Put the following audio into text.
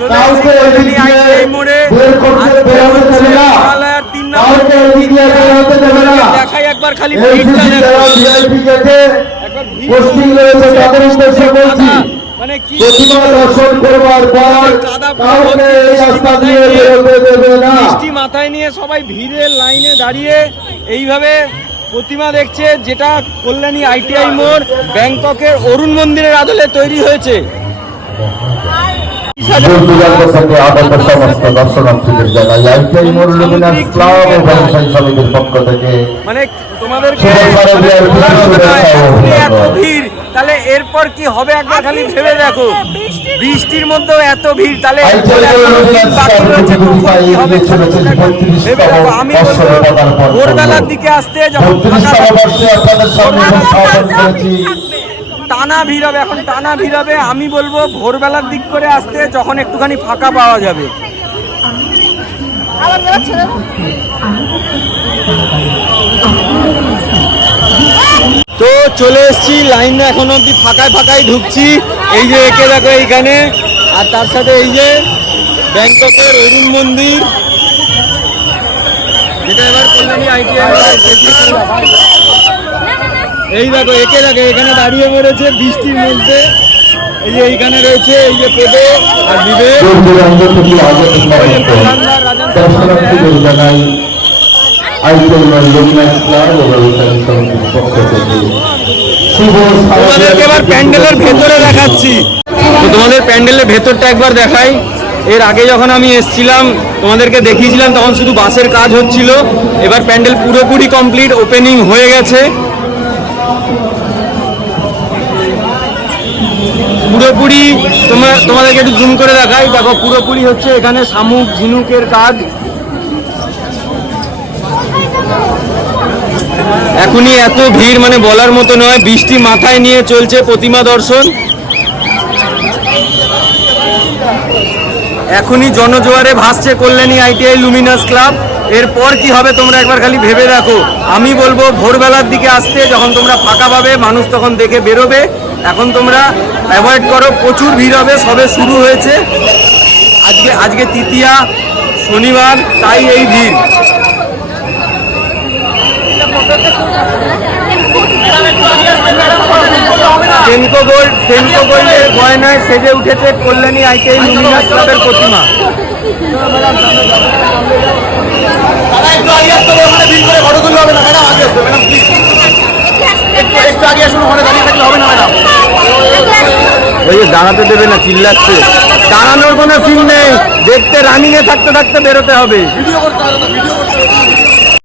চলে কাউকে এসেছি এদিক দিয়ে মোড়ে আজকে হচ্ছে হিমালয়ার তিন নম্বর কাউকে এদিক দিয়ে বেরোতে দেবে না। দেখাই একবার খালি ভিড়টা দেখো। যারা ভিআইপি গেটে একবার পোস্টিং রয়েছে তাদের উদ্দেশ্যে বলছি মানে কি প্রতিমা দর্শন করবার পর কাউকে এই রাস্তা দিয়ে বেরোতে দেবে না বৃষ্টি মাথায় নিয়ে সবাই ভিড়ের লাইনে দাঁড়িয়ে এইভাবে প্রতিমা দেখছে যেটা কল্যাণী আইটিআই মোড় ব্যাংককের অরুণ মন্দিরের আদলে তৈরি হয়েছে দূর দূরান্ত আগত সমস্ত দর্শনার্থীদের জানাই আইটিআই মোড় লুমিনাস ক্লাব ও ব্যবসায়ী সমিতির পক্ষ থেকে মানে তোমাদেরকে। ভিড় তাহলে এরপর কি হবে একবার খালি ভেবে দেখো? বৃষ্টির মধ্যেও এত ভিড় তাহলে আমি ভোরবেলার দিকে আসতে যখন টানা ভিড় হবে এখন টানা ভিড় হবে আমি বলব ভোরবেলার দিক করে আসতে যখন একটুখানি ফাঁকা পাওয়া যাবে। তো চলে এসেছি, লাইন এখন অব্দি ফাঁকায় ফাঁকায় ঢুকছি। এই যে একে দেখো এইখানে, আর তার সাথে এই যে ব্যাংককের অরুণ মন্দির। যেটা এবার কল্যাণী আইটিআই এই দেখো, একে দেখো, এখানে দাঁড়িয়ে পড়েছে বৃষ্টির মধ্যে। এই যে এইখানে রয়েছে, এই যে পেটে আর বিবেক। এবার প্যান্ডেলের ভেতরে দেখাচ্ছি। তো তোমাদের প্যান্ডেলের ভেতরটা একবার দেখাই। এর আগে যখন আমি এসেছিলাম, তোমাদেরকে দেখিয়েছিলাম, তখন শুধু বাসের কাজ হচ্ছিল। এবার প্যান্ডেল পুরোপুরি কমপ্লিট ওপেনিং হয়ে গেছে। পুরোপুরি তোমার তোমাদেরকে একটু জুম করে দেখাই। দেখো, পুরোপুরি হচ্ছে এখানে শামুক, ঝিনুকের কাজ। এখনই এত ভিড় মানে বলার মতো নয়। বৃষ্টি মাথায় নিয়ে চলছে প্রতিমা দর্শন। এখনই জনজোয়ারে ভাসছে কল্যাণী আইটিআই লুমিনাস ক্লাব। এরপর কি হবে তোমরা একবার খালি ভেবে দেখো। আমি বলব, ভোরবেলার দিকে আসতে, যখন তোমরা ফাঁকা পাবে, মানুষ তখন দেখে বেরোবে। এখন তোমরা অ্যাভয়েড করো, প্রচুর ভিড় হবে, সবে শুরু হয়েছে। আজকে আজকে তৃতীয়া শনিবার, তাই এই ভিড়। সেনকো গোল্ড সেনকো গোল্ডের গয়নায় সেজে উঠেছে কল্যাণী আইটিআই লুমিনাস ক্লাবের প্রতিমা। হবে না, ম্যাডাম, আগে আসবে ম্যাডাম প্লিজ একটু আগে আসুন, ওখানে দাঁড়িয়ে থাকলে হবে না, ম্যাডাম। ওই যে দাঁড়াতে দেবে না, চিল্লাচ্ছে। দাঁড়ানোর কোনো সিন নেই। দেখতে রানিংয়ে থাকতে থাকতে বেরোতে হবে। ভিডিও করতে হবে ভিডিও করতে হবে।